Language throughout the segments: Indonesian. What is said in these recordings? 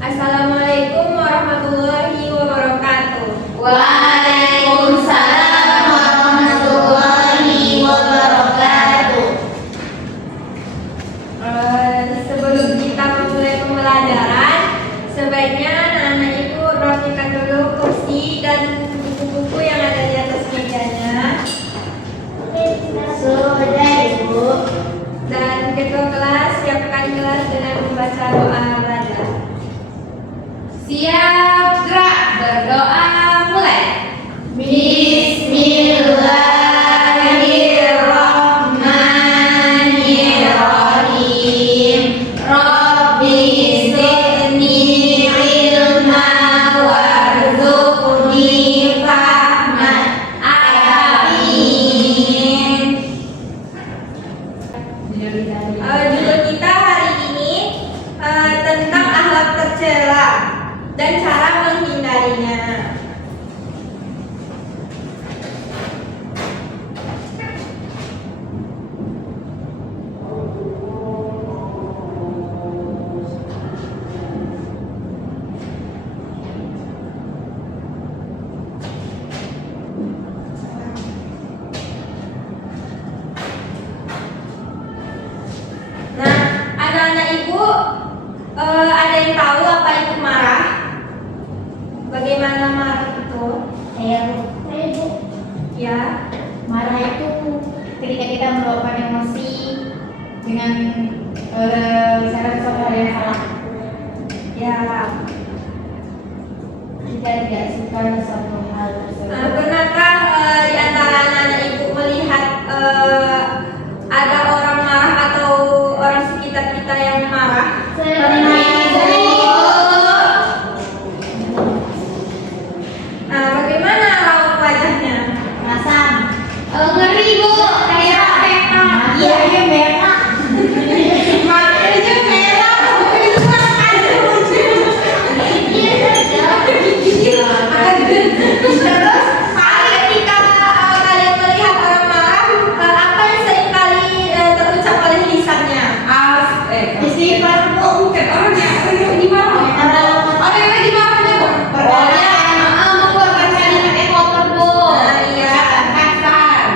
Assalamualaikum warahmatullahi wabarakatuh. Waalaikumsalam warahmatullahi wabarakatuh. Sebelum kita memulai pembelajaran, sebaiknya anak-anak ibu rapikan dulu kursi dan buku-buku yang ada di atas mejanya. Sudah Ibu. Dan ketua kelas siapkan kelas dengan membaca doa belajar. Siap, gerak, berdoa, mulai. Bismillahirrahmanirrahim. Rabbi zidni ilma warzuqni fahman. Amin. Judul kita hari ini tentang akhlak tercela dan cara menghindarinya. Nah, anak-anak ibu ada yang tahu apa itu marah? Bagaimana marah itu? Saya Bu. Ya, Marah itu ketika kita meluapkan emosi dengan cara sesuatu yang salah. ya. Kita tidak suka sesuatu hal tersebut. Pernahkah di antara anak-anak ibu melihat ada orang marah atau orang sekitar kita yang marah? Nah, bagaimana raut wajahnya? Masam. Ngeri Bu, kayak merah. Iya, merah. Matanya merah. Terus ketika kalian melihat orang marah, apa yang seringkali terucap oleh lisannya? Istighfar Bu. Bukan orangnya, orang yang dimarah. Orang yang lagi marahnya, Bu. Pokoknya mengeluarkan kalimat yang kotor Bu. Nah, iya. Kasar.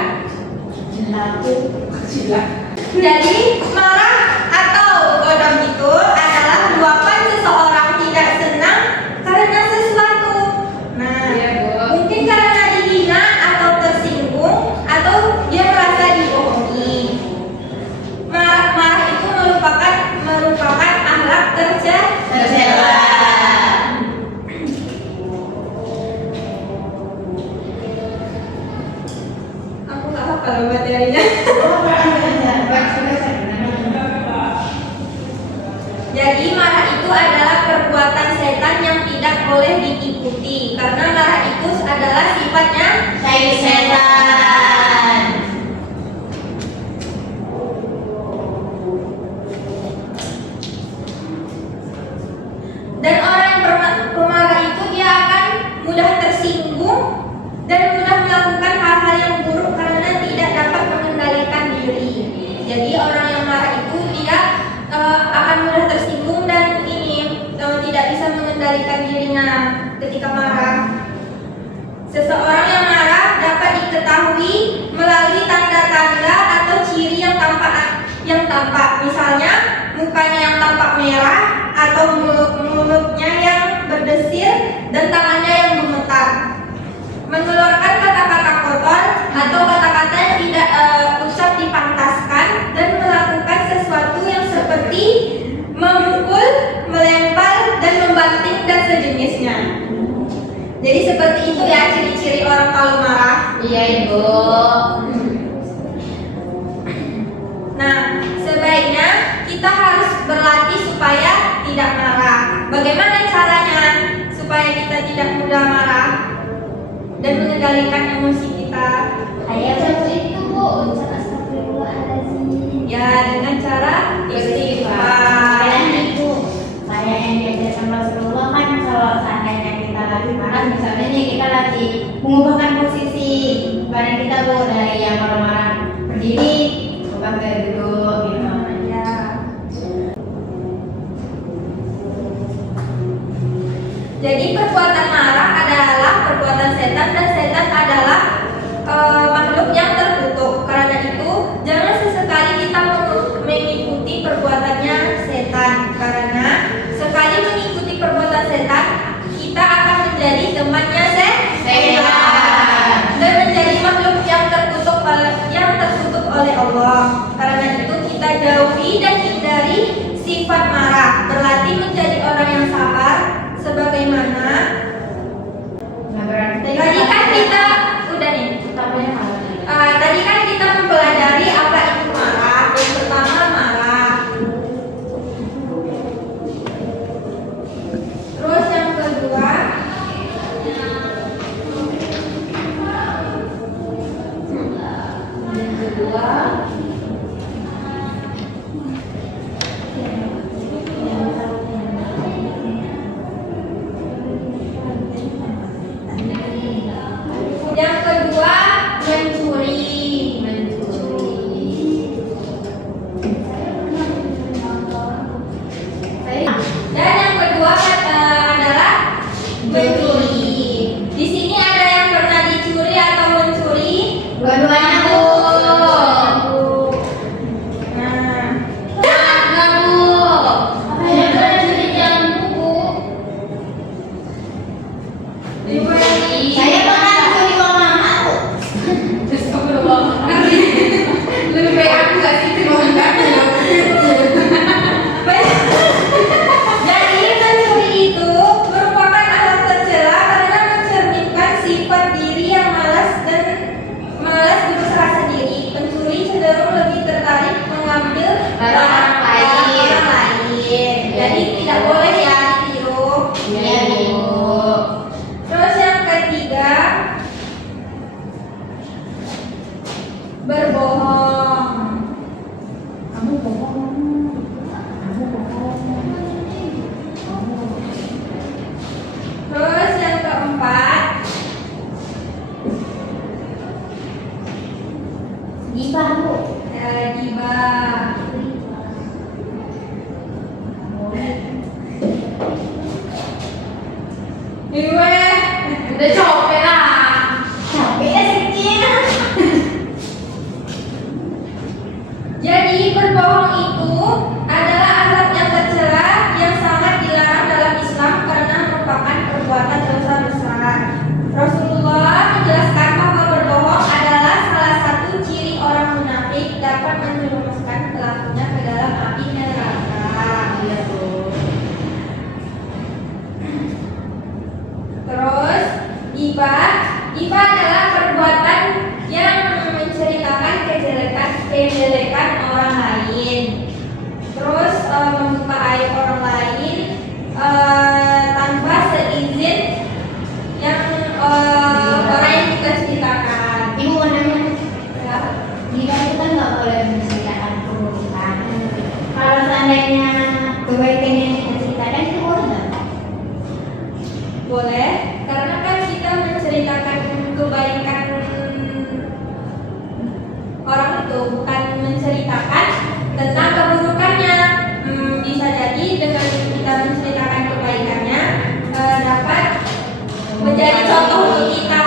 Jadi marah atau godam itu adalah luapan seseorang tidak senang karena sesuatu. Nah, Iya, Bu. mungkin karena dihina atau tersinggung atau dia merasa dibohongi. Marah itu merupakan akhlak tercela. Aku nggak hafal materinya. Jadi marah itu adalah perbuatan setan yang tidak boleh diikuti karena marah itu adalah sifatnya Setan. dan orang yang pemarah itu dia akan mudah tersinggung dan mudah melakukan hal-hal yang buruk karena tidak dapat mengendalikan diri. Jadi orang yang marah itu dia akan mudah tersinggung dan tidak bisa mengendalikan dirinya ketika marah. Seseorang yang marah dapat diketahui melalui tanda-tanda atau ciri yang tampak. Misalnya mukanya yang tampak merah atau mulutnya yang berdesir dan tangannya yang gemetar. Mengeluarkan kata-kata kotor atau kata-kata yang tidak usah dipantaskan dan melakukan sesuatu yang seperti memukul, melempar, dan membanting dan sejenisnya. Jadi seperti itu ya ciri-ciri orang kalau marah. Iya Ibu. Nah, sebaiknya mengendalikan emosi kita? Ayah satu itu Bu, ucap astagfirullahaladzim. Ya, dengan cara istighfar. Dan itu saya yang diajarkan Rasulullah kan kalau seandainya kita lagi marah, misalnya nih kita lagi mengubahkan posisi badan kita Bu dari yang marah-marah berdiri, ubah ke duduk gitu. Ya. Jadi perbuatan marah adalah perbuatan setan dan setan adalah makhluk yang terkutuk. Karena itu jangan sesekali kita mengikuti perbuatannya setan. Karena sekali mengikuti perbuatan setan, kita akan menjadi temannya setan dan menjadi makhluk yang terkutuk oleh Allah. Karena itu kita jauhi dan hindari sifat marah. Berlatih menjadi orang yang sabar sebagaimana tadi kan kita udah nih. Tadi kan kita mempelajari apa itu marah. Yang pertama marah. Terus yang kedua mencuri. Dan yang kedua adalah mencuri. Di sini ada yang pernah dicuri atau mencuri? Dua-duanya Bu. Nah, Enggak Bu. Saya pernah curi jamu Bu. Saya pernah curi uang mama Bu. lebih baik aku gak sih cuma Jadi mencuri itu merupakan alat tercela karena mencerminkan sifat diri yang malas berusaha sendiri. Pencuri cenderung lebih tertarik mengambil Barang orang lain. orang lain. Jadi tidak boleh ya ditiru. Iya Bu. Terus yang ketiga, berbohong. Kamu bohong. Terus yang keempat, Gibah Bu. gibah. Iwe, udah capek lah. Capek ya sedikit. Jadi berbohong itu adalah alat yang tercela yang sangat dilarang dalam Islam karena merupakan perbuatan dosa besar. Rasulullah menjelaskan bahwa berbohong adalah salah satu ciri orang munafik dapat menjerumuskan pelakunya ke dalam api neraka. Iya Bu. Terus ghibah adalah perbuatan yang menceritakan kejelekan orang lain. Terus membuka aib orang lain tanpa seizin yang orang yang kita ceritakan. Ibu mau nanya. Ya. Gibah itu kan nggak boleh menceritakan keburukan. Kalau seandainya kebaikan yang kita ceritakan itu boleh nggak? Boleh, karena kan kita menceritakan kebaikan orang itu, bukan menceritakan tentang keburukannya. Bisa jadi dengan kita menceritakan kebaikannya dapat menjadi contoh untuk kita.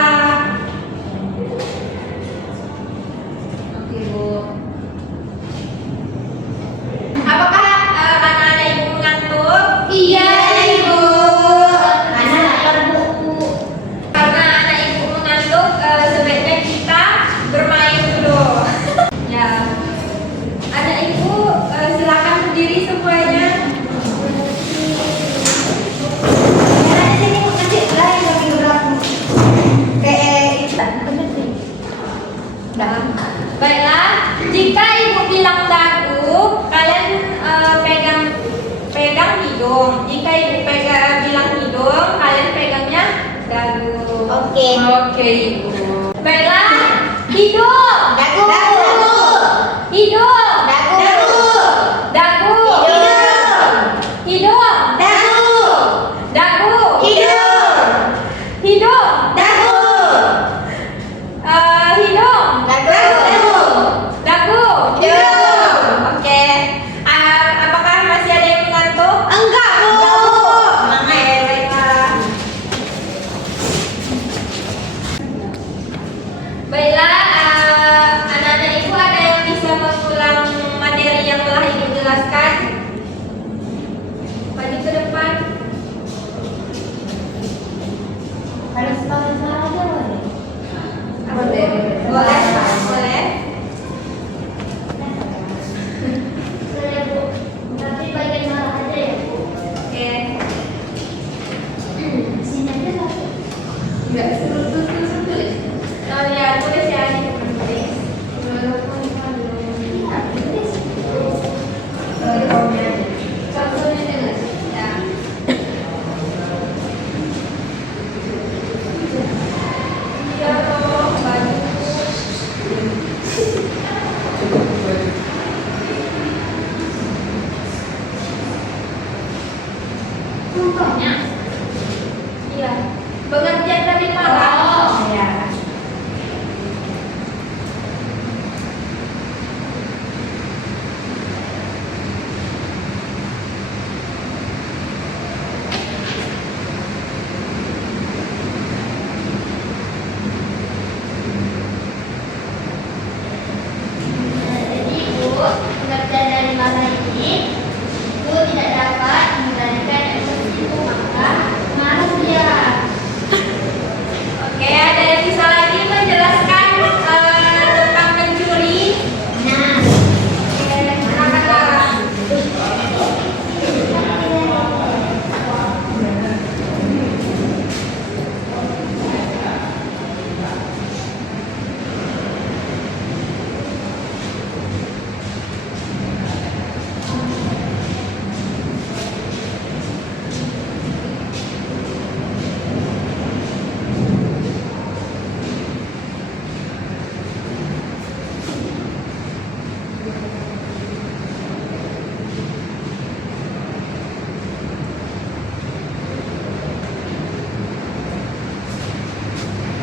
Oke Bu. Apakah anak-anak ibu mengantuk? Iya Ibu. Anak lapar Bu. Karena anak ibu mengantuk, sebaiknya kita bermain dulu. Ya, anak ibu silakan berdiri semuanya. Ada sini Bu, nanti lain lagi berlaku. Baiklah, jika ibu bilang dagu, kalian pegang hidung. Jika ibu bilang hidung, kalian pegangnya dagu. Oke. Oke, ibu. Contohnya? Iya. Pengertian dari marah. Oh, ya. Jadi Bu, pengertian dari marah ini itu tidak dapat mengendalikan emosi itu, maka marah dia. Oke, ada yang bisa lagi menjelaskan tentang mencuri? Nah, Oke, silakan Lara.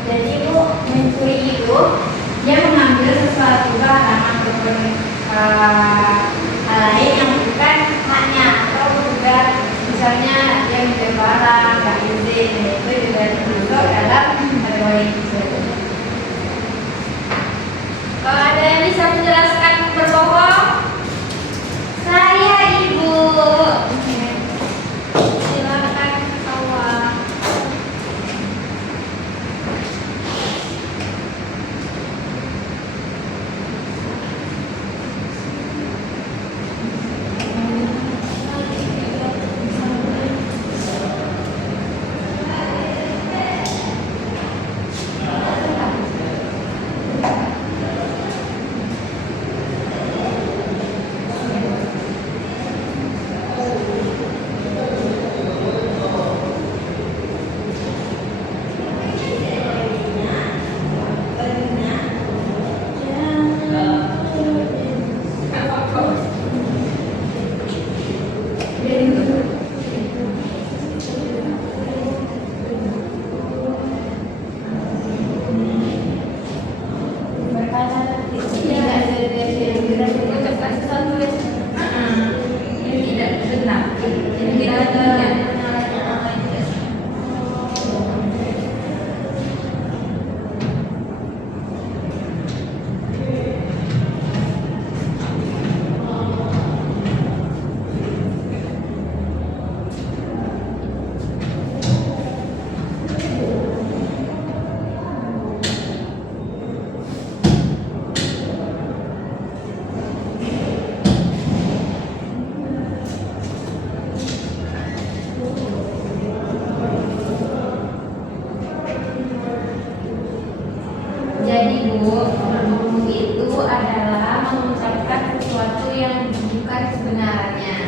jadi Bu, mencuri itu dia mengambil sesuatu barang ataupun hal lain yang bukan haknya, atau juga misalnya dia minta barang nggak izin, itu juga termasuk dalam kategori tersebut. Kalau ada yang bisa menjelaskan berbohong? Saya Ibu. Silakan awal. Jadi Bu, berbohong itu adalah mengucapkan sesuatu yang bukan sebenarnya.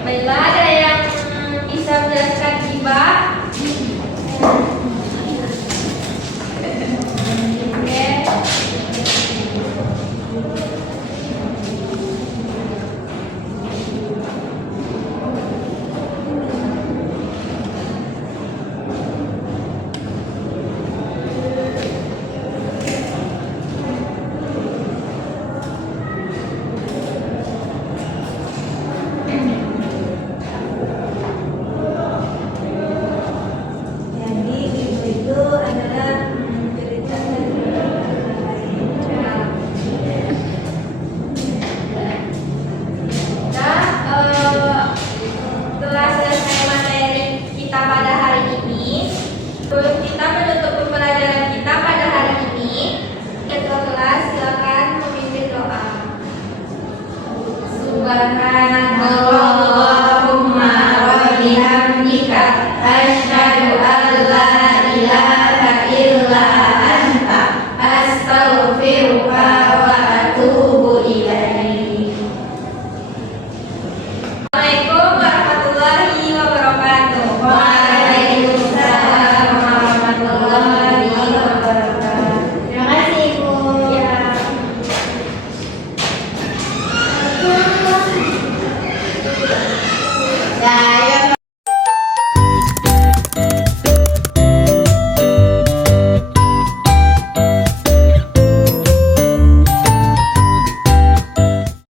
Baiklah, ada yang bisa menjelaskan gibah? Oke. Jadi itu adalah cerita dari orang lain. Nah, setelah selesai materi kita pada hari ini, sebelum kita menutup pembelajaran kita pada hari ini, ketua kelas silakan memimpin doa. Subhanallah.